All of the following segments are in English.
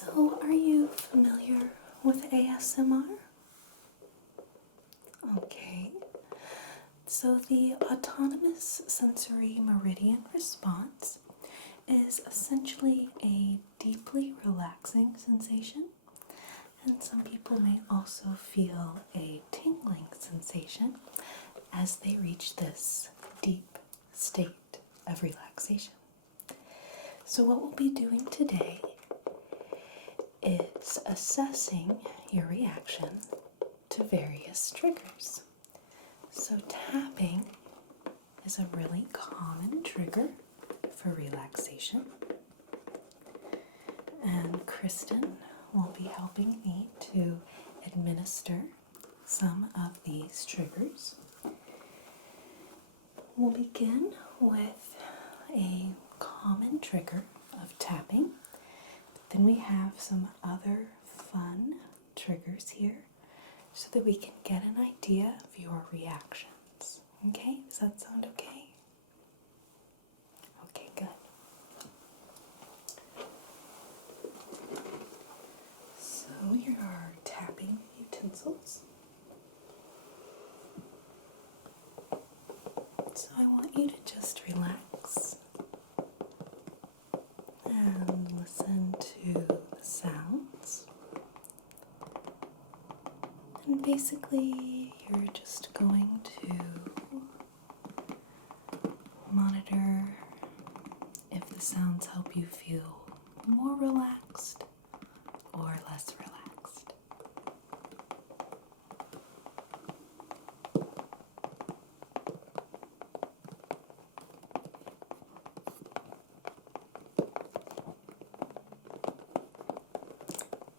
So, are you familiar with ASMR? Okay. So, the autonomous sensory meridian response is essentially a deeply relaxing sensation, and some people may also feel a tingling sensation as they reach this deep state of relaxation. So, what we'll be doing today is assessing your reaction to various triggers. So tapping is a really common trigger for relaxation, and Kristen will be helping me to administer some of these triggers. We'll begin with a common trigger of tapping. Then we have some other fun triggers here so that we can get an idea of your reactions. Okay, does that sound okay? Okay, good. So here are tapping utensils. So I want you to just relax and listen to the sounds. And basically, you're just going to monitor if the sounds help you feel more relaxed or less relaxed.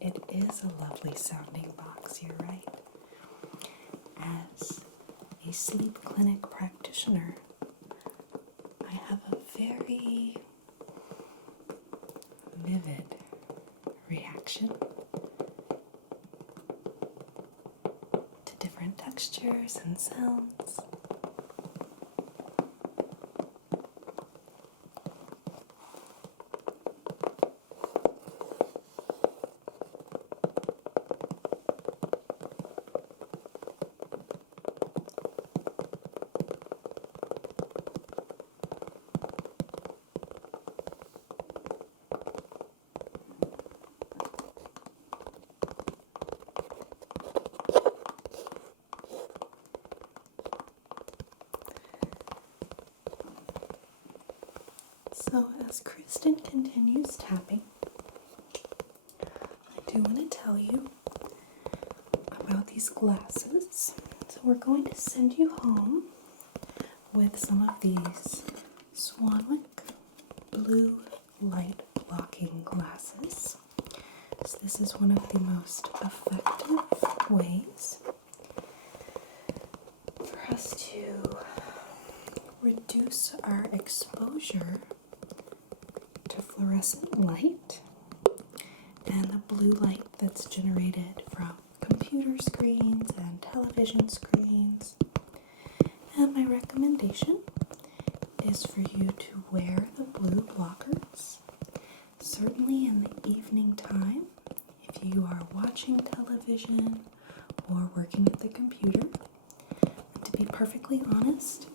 It is a lovely sounding box, you're right. As a sleep clinic practitioner, I have a very vivid reaction to different textures and sounds. So as Kristen continues tapping, I do want to tell you about these glasses. So we're going to send you home with some of these Swanwick blue light blocking glasses. So this is one of the most effective ways for us to reduce our exposure to fluorescent light and the blue light that's generated from computer screens and television screens. And my recommendation is for you to wear the blue blockers, certainly in the evening time if you are watching television or working at the computer. And to be perfectly honest,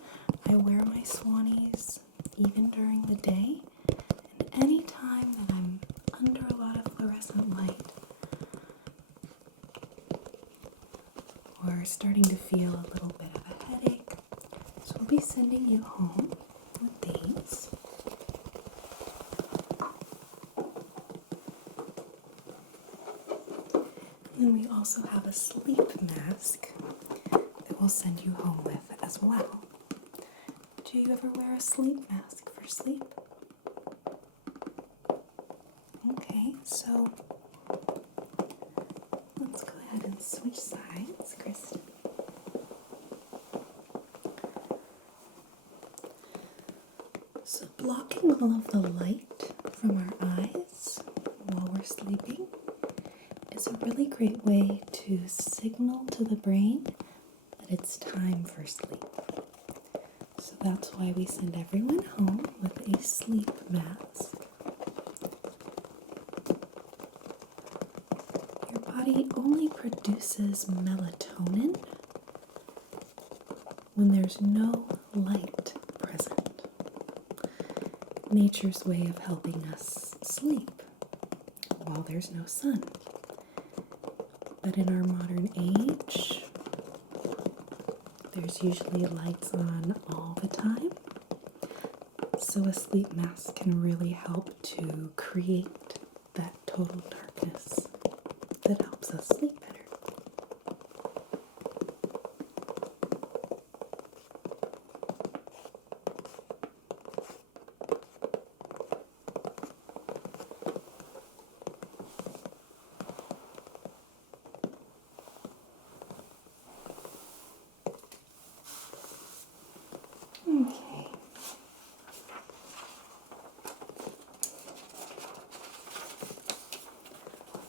I wear my Swannies even during the day, and any time that I'm under a lot of fluorescent light or starting to feel a little bit of a headache. So we'll be sending you home with these. And then we also have a sleep mask that we'll send you home with as well. Do you ever wear a sleep mask for sleep? Okay, so let's go ahead and switch sides, Kristen. So blocking all of the light from our eyes while we're sleeping is a really great way to signal to the brain that it's time for sleep. So that's why we send everyone home with a sleep mask. body only produces melatonin when there's no light present. Nature's way of helping us sleep while there's no sun. But in our modern age, there's usually lights on all the time. So a sleep mask can really help to create that total darkness that helps us sleep better. Okay.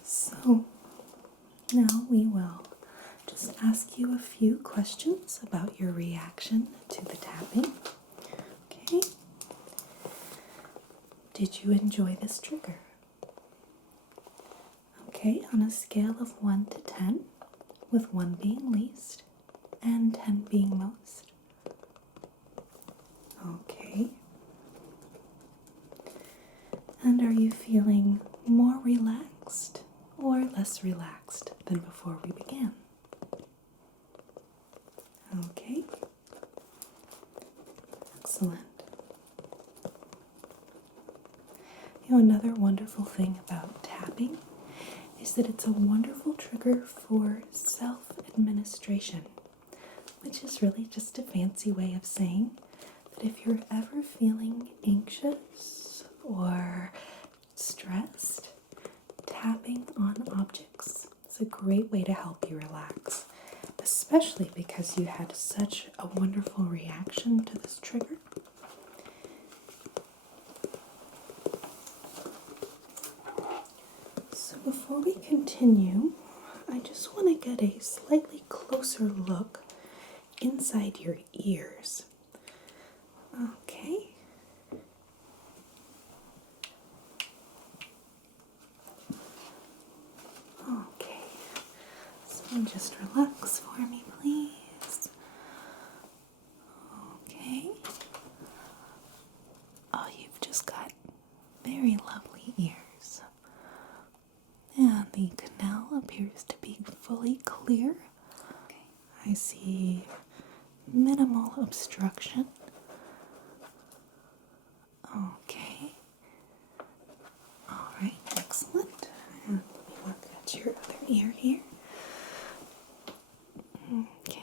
So now we will just ask you a few questions about your reaction to the tapping. Okay? Did you enjoy this trigger? Okay, on a scale of 1 to 10, with 1 being least and 10 being most. Okay. And are you feeling more relaxed or less relaxed than before we began? Okay. Excellent. You know, another wonderful thing about tapping is that it's a wonderful trigger for self-administration, which is really just a fancy way of saying that if you're ever feeling anxious or stressed, tapping on objects is a great way to help you relax, especially because you had such a wonderful reaction to this trigger. So before we continue, I just want to get a slightly closer look inside your ears. Okay. Okay. So just relax for me, please. Okay. Oh, you've just got very lovely ears. And the canal appears to be fully clear. Okay. I see minimal obstruction. Okay. All right, excellent. And let me look at your other ear here. Okay.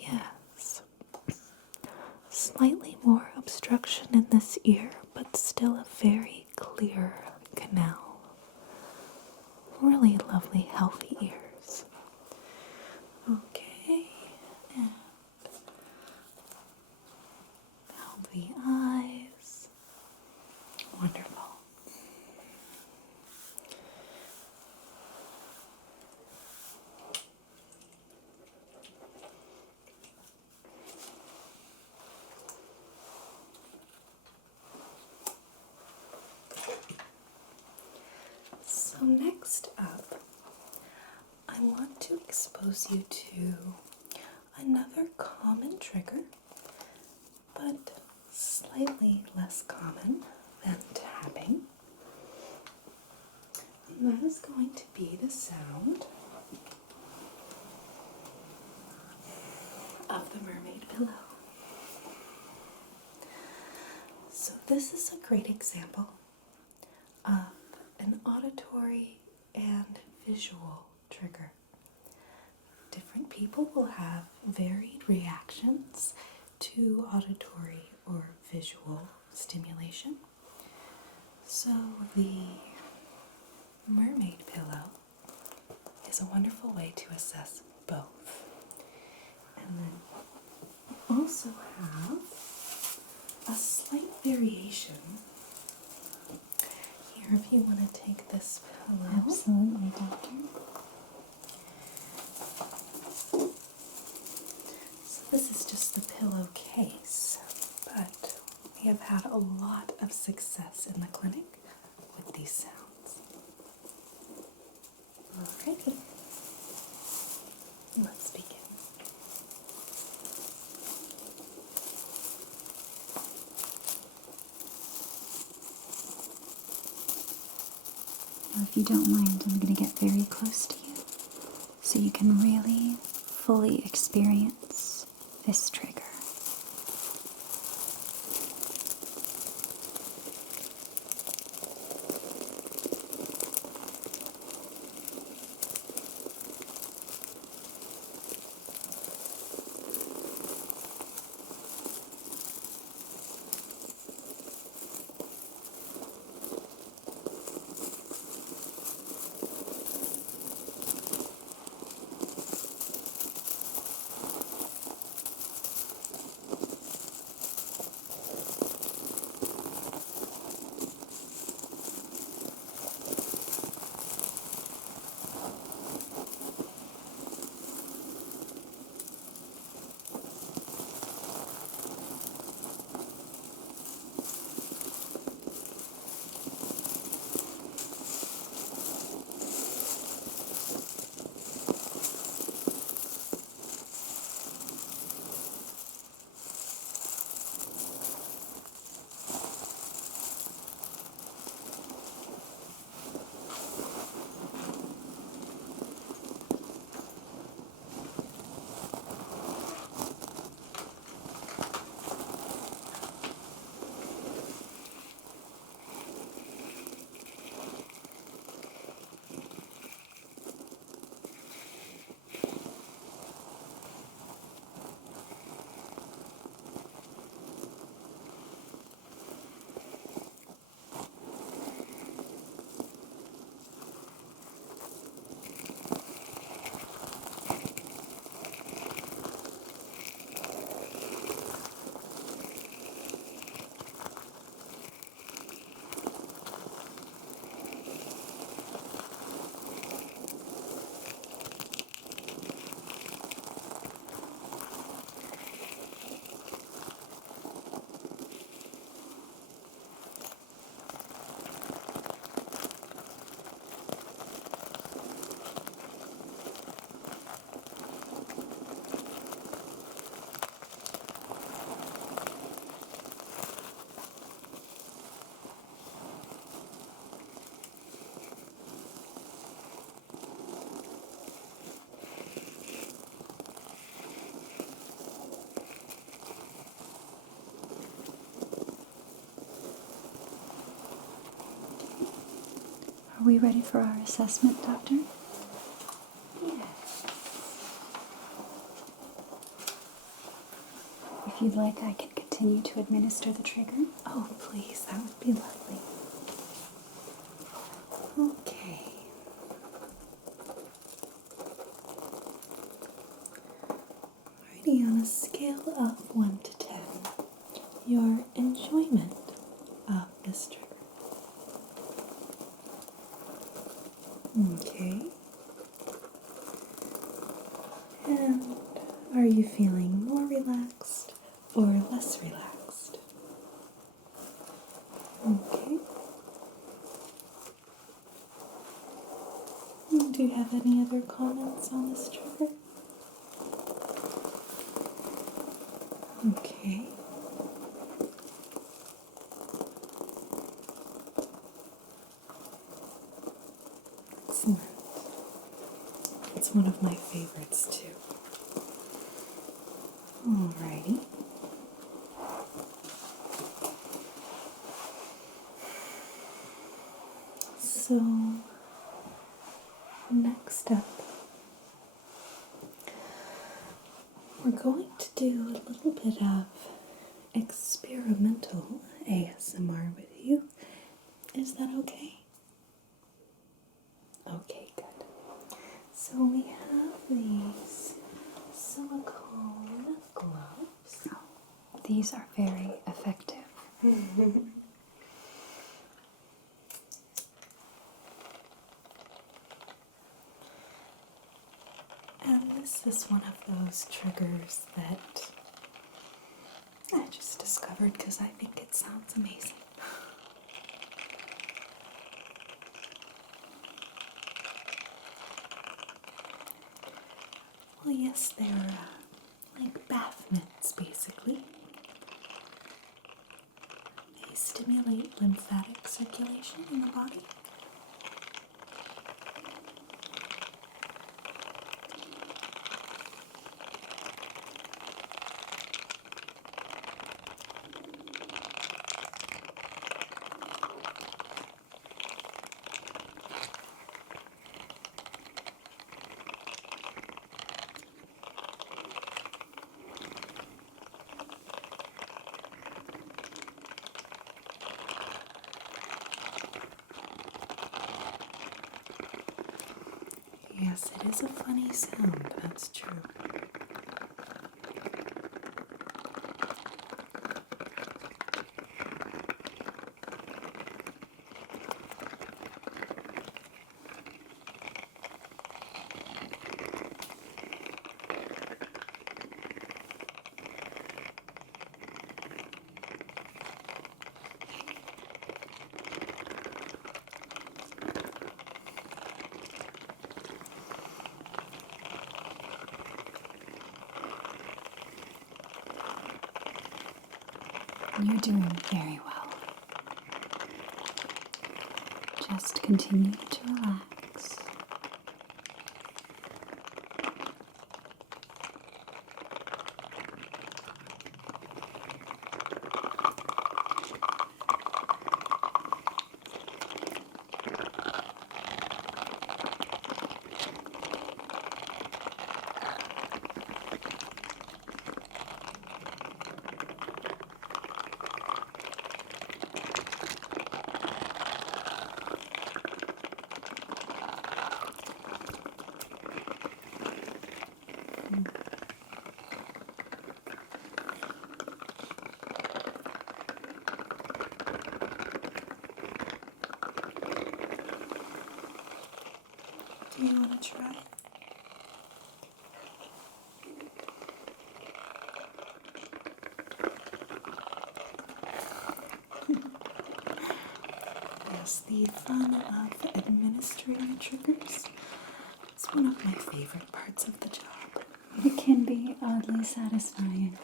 Yes. Slightly more obstruction in this ear, but still a very clear canal. Really lovely, healthy ears. Okay. And healthy eyes. Wonderful. So next up, I want to expose you to another common trigger, but slightly less common than tapping. And that is going to be the sound of the Mermaid Pillow. So this is a great example of an auditory and visual trigger. Different people will have varied reactions to auditory or visual stimulation. So the Mermaid Pillow is a wonderful way to assess both. And then we also have a slight variation. Here, if you want to take this pillow. Absolutely, doctor. So this is just the pillowcase, but we have had a lot of success in the clinic with these sounds. Alrighty. Let's begin. Now, if you don't mind, I'm going to get very close to you so you can really fully experience this trigger. Are we ready for our assessment, Doctor? Yes. If you'd like, I can continue to administer the trigger. Oh, please, that would be lovely. Okay. Alrighty, on a scale of 1 to 10, your enjoyment of this trigger. Okay. And are you feeling more relaxed or less relaxed? Okay. Do you have any other comments on this trigger? Okay. Excellent. It's one of my favorites too. Alrighty. So, next up, we're going to do a little bit of experimental ASMR with you. Is that okay? Okay, good. So we have these silicone gloves. Oh, these are very effective. And this is one of those triggers that I just discovered because I think it sounds amazing. Yes, they're like bath mitts, basically. They stimulate lymphatic circulation in the body. Yes, it is a funny sound, that's true. You're doing very well. Just continue to relax. Do you want to try? Yes, the fun of administering triggers is one of my favorite parts of the job. It can be oddly satisfying.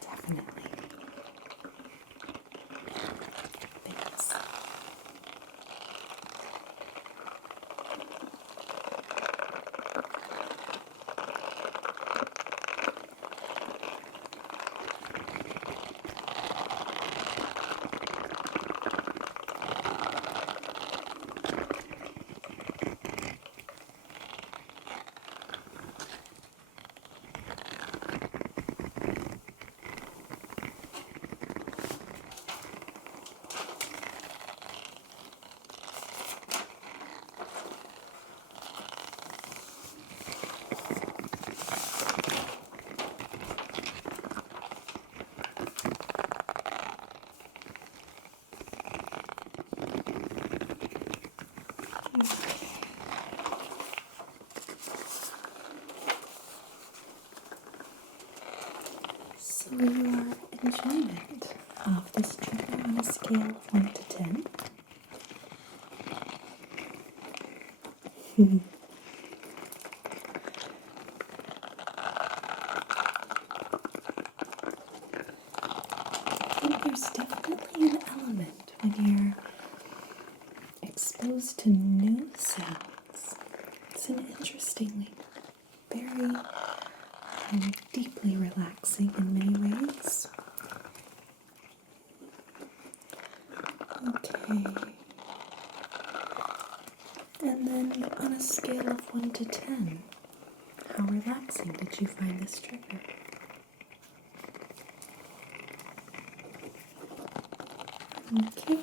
Definitely. Thanks. So your enjoyment of this trigger on a scale of 1 to 10? I think there's definitely an element when you're exposed to new sounds. It's an interestingly very deeply relaxing in many ways. Okay. And then on a scale of 1 to 10, how relaxing did you find this trigger? Okay.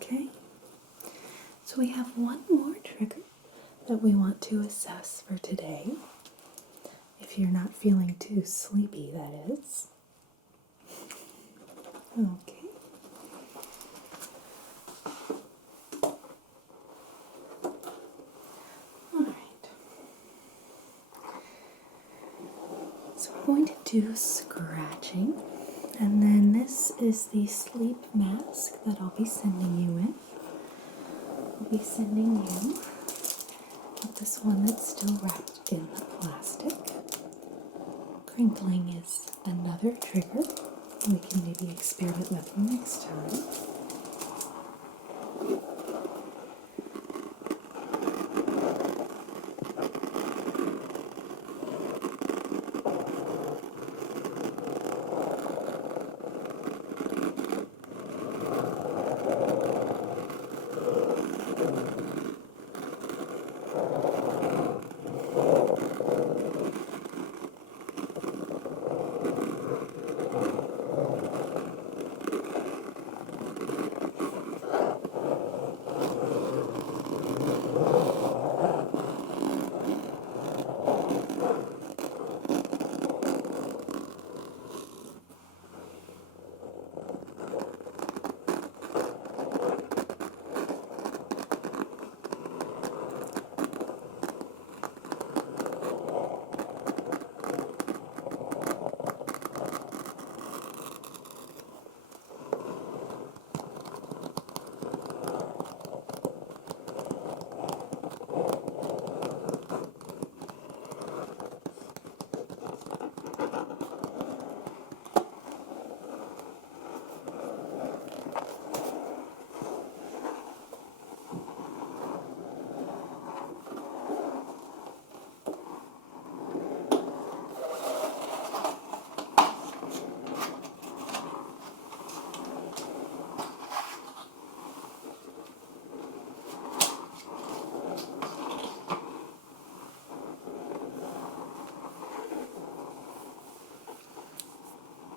Okay, so we have one more trigger that we want to assess for today. If you're not feeling too sleepy, that is. Okay. So we're going to do scratching, and then this is the sleep mask that I'll be sending you with. I'll be sending you with this one that's still wrapped in the plastic. Crinkling is another trigger. We can maybe experiment with next time.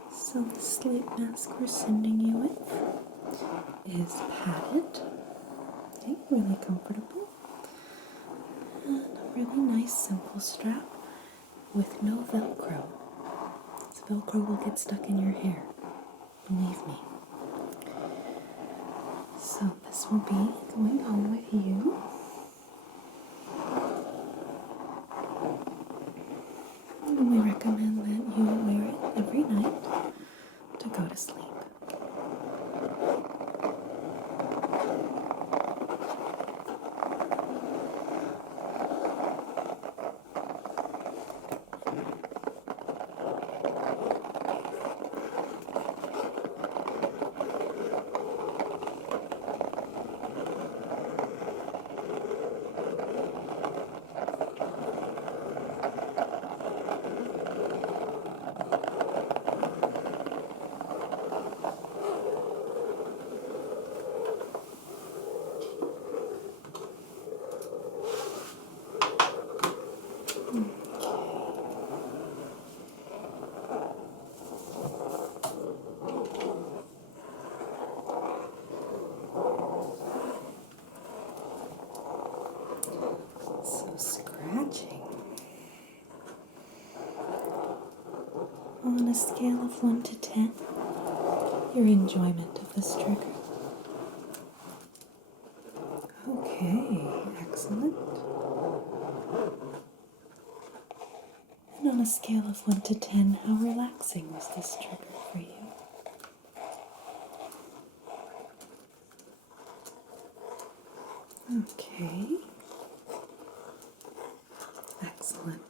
So the sleep mask we're sending you with is padded, okay, really comfortable, and a really nice simple strap with no Velcro. So Velcro will get stuck in your hair, believe me. So this will be going home with you. And we recommend that you wear it every night to go to sleep. So scratching. On a scale of 1 to 10, your enjoyment of this trigger. Okay, excellent. And on a scale of 1 to 10, how relaxing was this trigger for you? Okay. Excellent.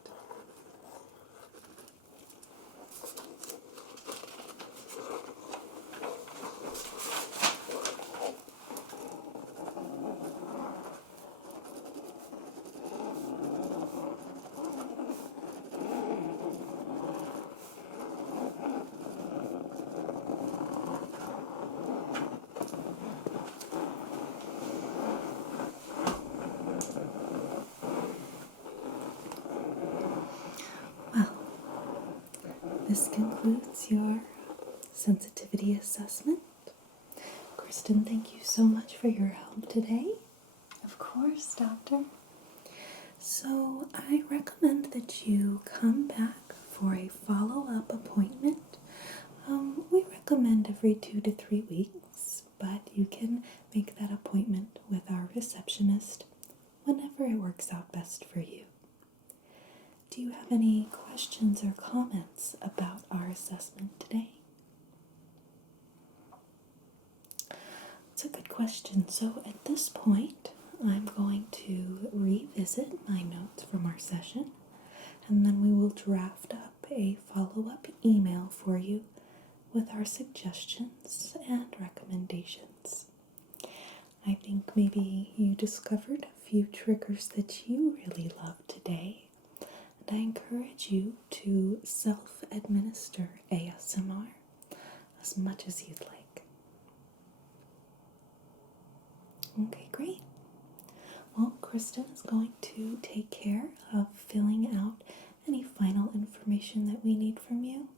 Well, this concludes your sensitivity assessment. Kristen, thank you so much for your help today. Of course, Doctor. So I recommend that you come back for a follow-up appointment. We recommend every 2 to 3 weeks, but you can make that appointment with our receptionist whenever it works out best for you. Do you have any questions questions or comments about our assessment today? It's a good question. So at this point, I'm going to revisit my notes from our session, and then we will draft up a follow-up email for you with our suggestions and recommendations. I think maybe you discovered a few triggers that you really loved today, and I encourage you to self-administer ASMR as much as you'd like. Okay, great. Well, Kristen is going to take care of filling out any final information that we need from you,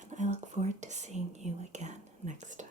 and I look forward to seeing you again next time.